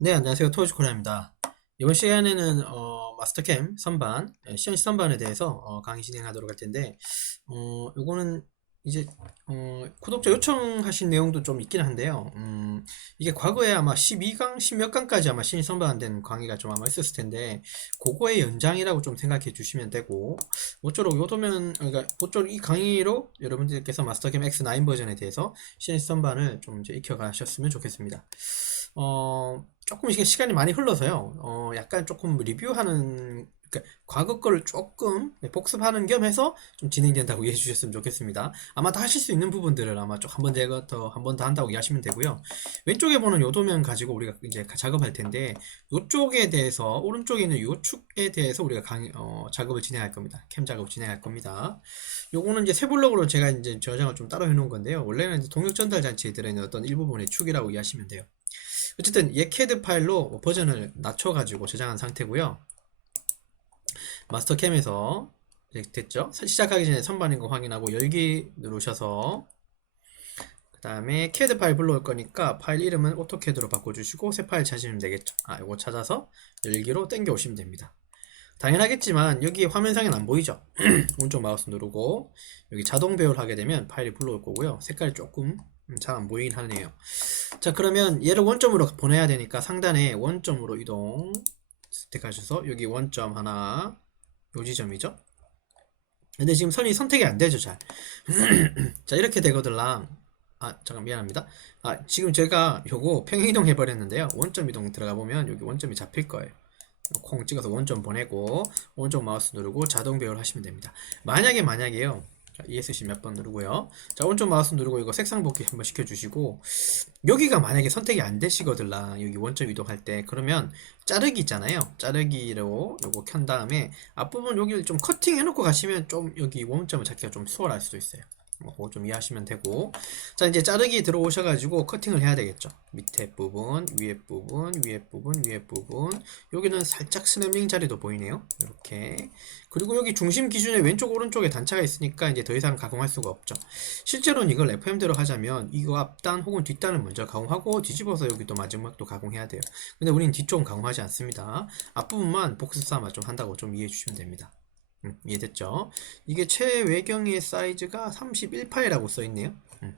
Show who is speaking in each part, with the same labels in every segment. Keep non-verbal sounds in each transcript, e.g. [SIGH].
Speaker 1: 네, 안녕하세요. 토요코리아입니다. 이번 시간에는 어, 마스터캠 선반, 예, CNC 선반에 대해서 어, 강의 진행하도록 할 텐데, 어, 요거는 이제 어, 구독자 요청하신 내용도 좀 있긴 한데요. 음, 이게 과거에 아마 12강, 10몇 강까지 아마 CNC 선반된 강의가 좀 아마 있었을 텐데, 그거의 연장이라고 좀 생각해 주시면 되고, 모쪼록 요도면, 그러니까 모쪼록 이 강의로 여러분들께서 마스터캠 X9 버전에 대해서 CNC 선반을 좀 이제 익혀가셨으면 좋겠습니다. 어, 조금 이게 시간이 많이 흘러서요. 어, 약간 조금 리뷰하는, 그러니까 과거 거를 조금 복습하는 겸 해서 좀 진행된다고 [LAUGHS] 이해해 주셨으면 좋겠습니다. 아마 다 하실 수 있는 부분들을 아마 좀 한 번 제가 더 한 번 더 한다고 이해하시면 되고요. 왼쪽에 보는 요 도면 가지고 우리가 이제 작업할 텐데, 요쪽에 대해서, 오른쪽에 있는 요 축에 대해서 우리가 강, 어, 작업을 진행할 겁니다. 캠 작업을 진행할 겁니다. 요거는 이제 세 블록으로 제가 이제 저장을 좀 따로 해 놓은 건데요. 원래는 동력 전달 장치에 들어있는 어떤 일부분의 축이라고 이해하시면 돼요. 어쨌든 얘 CAD 파일로 버전을 낮춰가지고 저장한 상태고요. 마스터캠에서 됐죠? 시작하기 전에 선반인 거 확인하고 열기 누르셔서 그 다음에 CAD 파일 불러올 거니까 파일 이름은 오토캐드로 바꿔주시고 새 파일 찾으시면 되겠죠. 아, 이거 찾아서 열기로 당겨 오시면 됩니다. 당연하겠지만 여기 화면상엔 안 보이죠? [CLEARS THROAT] 오른쪽 마우스 누르고 여기 자동 배열 하게 되면 파일이 불러올 거고요. 색깔이 조금 잘 안 보이긴 하네요. 자 그러면 얘를 원점으로 보내야 되니까 상단에 원점으로 이동 선택하셔서 여기 원점 하나 요 지점이죠? 근데 지금 선이 선택이 안 되죠 잘. [CLEARS THROAT] 자 이렇게 되거들랑. 아 잠깐 미안합니다. 아 지금 제가 요거 평행이동 해버렸는데요. 원점 이동 들어가 보면 여기 원점이 잡힐 거예요. 콩 찍어서 원점 보내고 오른쪽 마우스 누르고 자동 배열 하시면 됩니다. 만약에 만약에요 자, ESC 몇 번 누르고요. 자, 오른쪽 마우스 누르고 이거 색상 복귀 한번 시켜주시고, 여기가 만약에 선택이 안 되시거들라, 여기 원점 이동할 때, 그러면 자르기 있잖아요. 자르기로 요거 켠 다음에 앞부분 여기를 좀 커팅 해놓고 가시면 좀 여기 원점을 찾기가 좀 수월할 수도 있어요. 뭐 그거 좀 이해하시면 되고. 자 이제 자르기 들어오셔가지고 커팅을 해야 되겠죠. 밑에 부분 위에 부분 위에 부분 위에 부분. 여기는 살짝 스냅링 자리도 보이네요. 이렇게. 그리고 여기 중심 기준에 왼쪽 오른쪽에 단차가 있으니까 이제 더 이상 가공할 수가 없죠. 실제로는 이걸 FM대로 하자면 이거 앞단 혹은 뒷단을 먼저 가공하고 뒤집어서 여기도 마지막도 가공해야 돼요. 근데 우리는 뒤쪽은 가공하지 않습니다. 앞부분만 복습 삼아 좀 한다고 좀 이해해 주시면 됩니다 음, 이해됐죠? 이게 최외경의 사이즈가 31파이라고 써있네요. 음.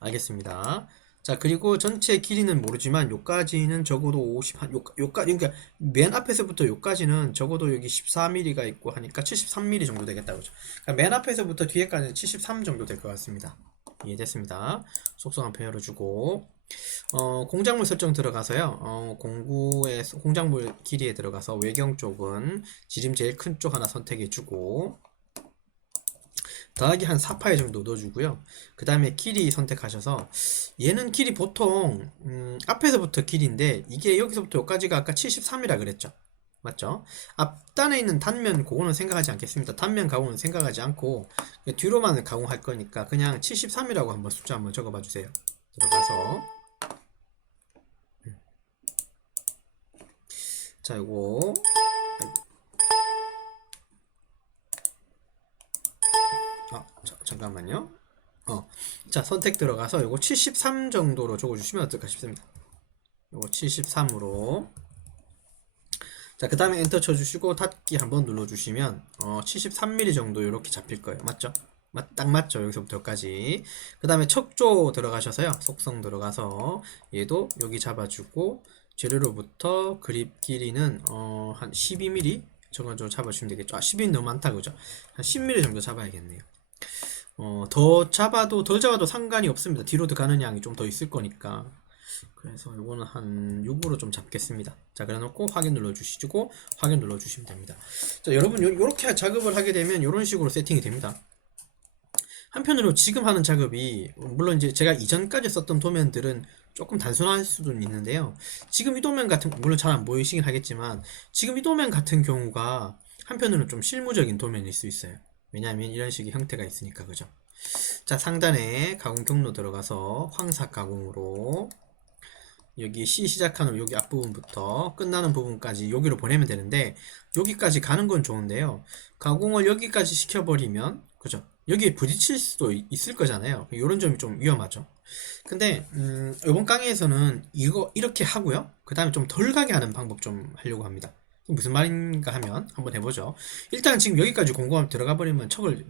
Speaker 1: 알겠습니다. 자, 그리고 전체 길이는 모르지만 요까지는 적어도 50, 한, 요, 요까지, 그러니까 맨 앞에서부터 요까지는 적어도 여기 14mm가 있고 하니까 73mm 정도 되겠다, 그죠? 그러니까 맨 앞에서부터 뒤에까지는 73 정도 될 것 같습니다. 이해됐습니다. 속성한 표 열어주고. 어, 공작물 설정 들어가서요. 어, 공구의 공작물 길이에 들어가서 외경 쪽은 지름 제일 큰 쪽 하나 선택해 주고 더하기 한 4파이 정도 넣어주고요. 그 다음에 길이 선택하셔서 얘는 길이 보통 음, 앞에서부터 길인데 이게 여기서부터 여기까지가 아까 73이라 그랬죠. 맞죠? 앞단에 있는 단면 그거는 생각하지 않겠습니다. 단면 가공은 생각하지 않고 뒤로만 가공할 거니까 그냥 73이라고 한번 숫자 한번 적어봐 주세요. 들어가서 자, 요거. 아, 자, 잠깐만요. 어. 자, 선택 들어가서 요거 73 정도로 적어 주시면 어떨까 싶습니다. 요거 73으로. 자, 그 다음에 엔터 쳐주시고 닫기 한번 눌러주시면 어, 73mm 정도 이렇게 잡힐 거예요. 맞죠? 맞, 딱 맞죠? 여기서부터 여기까지. 그 다음에 척조 들어가셔서요. 속성 들어가서 얘도 여기 잡아주고 재료로부터 그립 길이는 어, 한 12mm 저건 좀 잡아주시면 되겠죠. 아, 12mm 너무 많다 그죠? 한 10mm 정도 잡아야겠네요. 어, 더 잡아도 덜 잡아도 상관이 없습니다. 뒤로도 가는 양이 좀 더 있을 거니까. 그래서 요거는 한 6으로 좀 잡겠습니다. 자, 그래 놓고 확인 눌러 주시고 확인 눌러 주시면 됩니다. 자, 여러분 요, 요렇게 작업을 하게 되면 이런 식으로 세팅이 됩니다. 한편으로 지금 하는 작업이 물론 이제 제가 이전까지 썼던 도면들은 조금 단순할 수도 있는데요. 지금 이 도면 같은 물론 잘 안 보이시긴 하겠지만 지금 이 도면 같은 경우가 한편으로는 좀 실무적인 도면일 수 있어요. 왜냐하면 이런 식의 형태가 있으니까 그죠. 자 상단에 가공 경로 들어가서 황삭 가공으로 여기 C 시작하는 여기 앞부분부터 끝나는 부분까지 여기로 보내면 되는데 여기까지 가는 건 좋은데요. 가공을 여기까지 시켜버리면 그죠? 여기에 부딪힐 수도 있을 거잖아요. 이런 점이 좀 위험하죠. 근데 음, 이번 강의에서는 이거 이렇게 하고요. 그 다음에 좀 덜 가게 하는 방법 좀 하려고 합니다. 무슨 말인가 하면 한번 해보죠. 일단 지금 여기까지 공고함 들어가 버리면 척을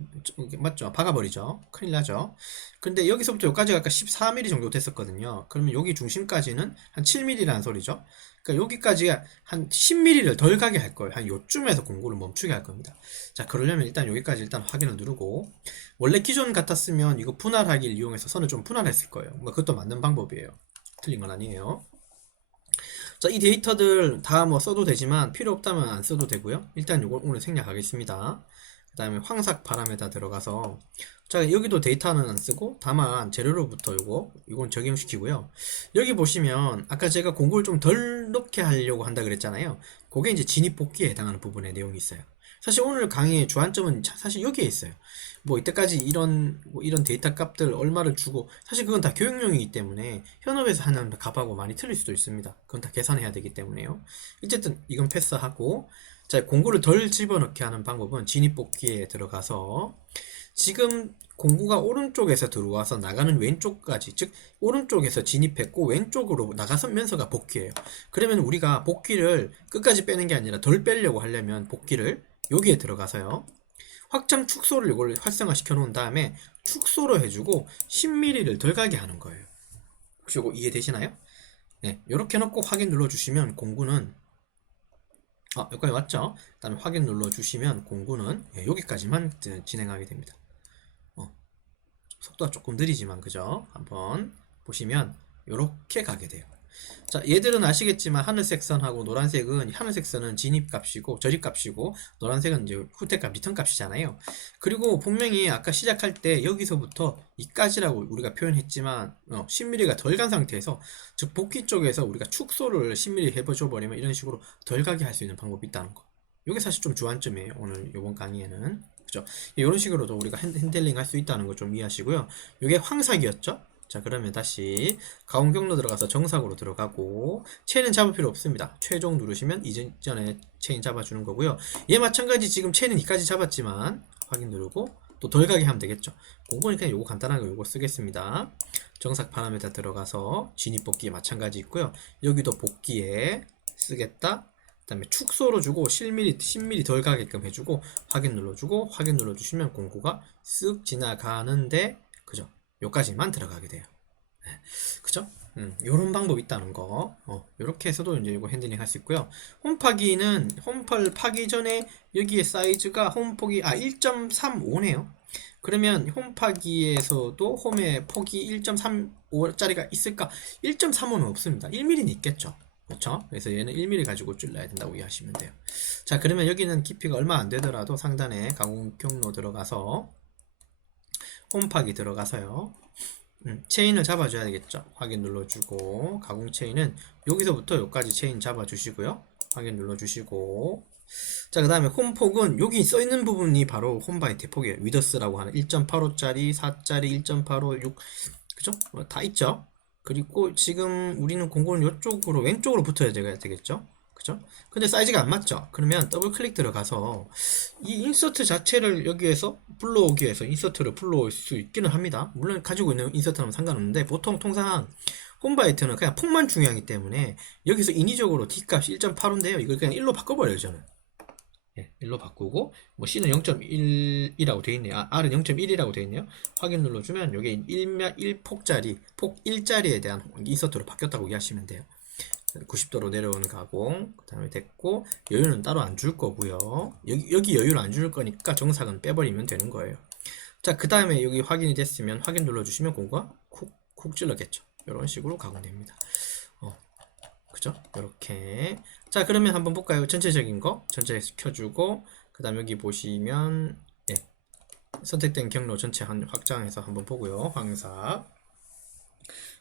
Speaker 1: 맞죠? 박아버리죠. 큰일 나죠. 근데 여기서부터 여기까지가 아까 14mm 정도 됐었거든요. 그러면 여기 중심까지는 한 7mm라는 소리죠. 그러니까 여기까지 한 10mm를 덜 가게 할 거예요. 한 요쯤에서 공고를 멈추게 할 겁니다. 자, 그러려면 일단 여기까지 일단 확인을 누르고 원래 기존 같았으면 이거 분할하기를 이용해서 선을 좀 분할했을 거예요. 뭐 그것도 맞는 방법이에요. 틀린 건 아니에요. 자, 이 데이터들 다 뭐 써도 되지만 필요 없다면 안 써도 되고요. 일단 이걸 오늘 생략하겠습니다. 그 다음에 황삭 바람에다 들어가서 자 여기도 데이터는 안 쓰고 다만 재료로부터 요거 이건 적용시키고요. 여기 보시면 아까 제가 공고를 좀 덜 높게 하려고 한다 그랬잖아요. 그게 이제 진입 복귀에 해당하는 부분의 내용이 있어요. 사실 오늘 강의의 주안점은 자- 사실 여기에 있어요. 뭐 이때까지 이런 뭐 이런 데이터 값들 얼마를 주고 사실 그건 다 교육용이기 때문에 현업에서 하는 값하고 많이 틀릴 수도 있습니다. 그건 다 계산해야 되기 때문에요. 어쨌든 이건 패스하고 자 공고를 덜 집어넣게 하는 방법은 진입 복귀에 들어가서 지금 공구가 오른쪽에서 들어와서 나가는 왼쪽까지 즉 오른쪽에서 진입했고 왼쪽으로 나가면서가 복귀예요. 그러면 우리가 복귀를 끝까지 빼는 게 아니라 덜 빼려고 하려면 복귀를 여기에 들어가서요. 확장 축소를 이걸 활성화 시켜 놓은 다음에 축소로 해주고 10mm를 덜 가게 하는 거예요. 혹시 이거 이해되시나요? 네, 이렇게 놓고 확인 눌러주시면 공구는 아, 여기까지 왔죠? 그 다음에 확인 눌러주시면 공구는 예, 여기까지만 드- 진행하게 됩니다. 어, 속도가 조금 느리지만 그죠? 한번 보시면 이렇게 가게 돼요. 자, 얘들은 아시겠지만 하늘색 선하고 노란색은 하늘색 선은 진입 값이고 저립 값이고 노란색은 이제 후퇴 값, 리턴 값이잖아요. 그리고 분명히 아까 시작할 때 여기서부터 이까지라고 우리가 표현했지만 어, 10mm가 덜 간 상태에서 즉 복귀 쪽에서 우리가 축소를 10mm 해줘 버리면 이런 식으로 덜 가게 할 수 있는 방법이 있다는 거. 이게 사실 좀 주안점이에요. 오늘 이번 강의에는. 그죠? 이런 식으로도 우리가 핸- 핸들링 할 수 있다는 거 좀 이해하시고요. 이게 황삭이었죠? 자, 그러면 다시 가운 경로 들어가서 정삭으로 들어가고 체인은 잡을 필요 없습니다. 최종 누르시면 이전에 체인 잡아주는 거고요. 얘 마찬가지 지금 체인은 이까지 잡았지만 확인 누르고 또 덜 가게 하면 되겠죠. 그거니까 요거 간단하게 요거 쓰겠습니다. 정삭 파라메타 들어가서 진입 복귀에 마찬가지 있고요. 여기도 복귀에 쓰겠다. 그 다음에 축소로 주고 10mm, 10mm 덜 가게끔 해주고 확인 눌러주고 확인 눌러주시면 공구가 쓱 지나가는데 그죠? 요까지만 들어가게 돼요. 네. 그죠? 음, 요런 방법이 있다는 거. 어, 요렇게 해서도 이제 이거 핸들링 할 수 있고요. 홈파기는 홈펄 파기 전에 여기에 사이즈가 홈폭이 아 1.35네요. 그러면 홈파기에서도 홈의 폭이 1.35짜리가 있을까? 1.35는 없습니다. 1mm는 있겠죠. 그렇죠? 그래서 얘는 1mm 가지고 줄여야 된다고 이해하시면 돼요. 자, 그러면 여기는 깊이가 얼마 안 되더라도 상단에 가공 경로 들어가서 홈파기 들어가서요. 음, 체인을 잡아줘야 되겠죠. 확인 눌러주고 가공 체인은 여기서부터 여기까지 체인 잡아주시고요. 확인 눌러주시고 자, 그 다음에 홈폭은 여기 써 있는 부분이 바로 홈바이트 폭이에요. 위더스라고 하는 1.85짜리, 4짜리, 1.85, 6 그죠? 뭐다 있죠. 그리고 지금 우리는 공고는 이쪽으로 왼쪽으로 붙어야 되겠죠. 그죠? 근데 사이즈가 안 맞죠? 그러면 더블 클릭 들어가서 이 인서트 자체를 여기에서 불러오기 위해서 인서트를 불러올 수 있기는 합니다. 물론 가지고 있는 인서트는 상관없는데 보통 통상 홈바이트는 그냥 폭만 중요하기 때문에 여기서 인위적으로 D값이 1.85인데요. 이걸 그냥 1로 바꿔버려요, 저는. 예, 1로 바꾸고 뭐 C는 0.1이라고 되어 있네요. 아, R은 0.1이라고 되어 있네요. 확인 눌러주면 이게 1, 1폭짜리, 폭 1짜리에 대한 인서트로 바뀌었다고 이해하시면 돼요. 90도로 내려오는 가공 그 다음에 됐고 여유는 따로 안 줄 거고요. 여기, 여기 여유를 안 줄 거니까 정삭은 빼버리면 되는 거예요. 자 그 다음에 여기 확인이 됐으면 확인 눌러주시면 공구가 쿡, 쿡 찔러겠죠. 이런 식으로 가공됩니다. 어, 그죠? 이렇게. 자 그러면 한번 볼까요? 전체적인 거 전체 켜주고 그 다음 여기 보시면 예, 선택된 경로 전체 한 확장해서 한번 보고요. 황사.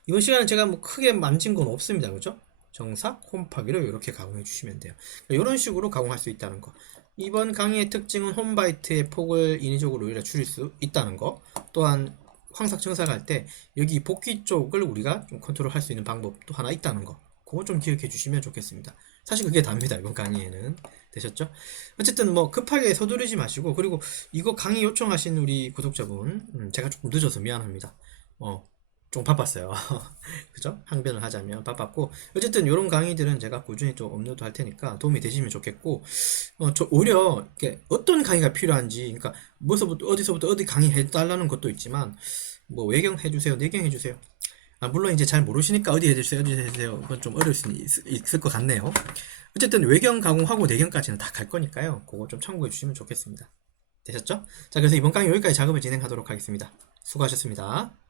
Speaker 1: 이번 시간에 제가 뭐 크게 만진 건 없습니다. 그죠 정삭, 홈파기를 이렇게 가공해 주시면 돼요. 이런 식으로 가공할 수 있다는 거. 이번 강의의 특징은 홈바이트의 폭을 인위적으로 오히려 줄일 수 있다는 거. 또한 황삭 정삭할 때 여기 복귀 쪽을 우리가 좀 컨트롤할 수 있는 방법도 하나 있다는 거. 그거 좀 기억해 주시면 좋겠습니다. 사실 그게 답니다. 이번 강의에는. 되셨죠? 어쨌든 뭐 급하게 서두르지 마시고 그리고 이거 강의 요청하신 우리 구독자분 음, 제가 조금 늦어서 미안합니다. 어, 좀 바빴어요. [LAUGHS] 그죠? 항변을 하자면 바빴고 어쨌든 이런 강의들은 제가 꾸준히 좀 업로드 할 테니까 도움이 되시면 좋겠고 어, 저 오히려 이렇게 어떤 강의가 필요한지 그러니까 뭐서부터 어디서부터 어디 강의 해달라는 것도 있지만 뭐 외경 해주세요, 내경 해주세요. 아, 물론 이제 잘 모르시니까 어디 해주세요, 어디 해주세요. 그건 좀 어려울 수 있, 있을 것 같네요. 어쨌든 외경 가공하고 내경까지는 다 갈 거니까요. 그거 좀 참고해 주시면 좋겠습니다. 되셨죠? 자, 그래서 이번 강의 여기까지 작업을 진행하도록 하겠습니다. 수고하셨습니다.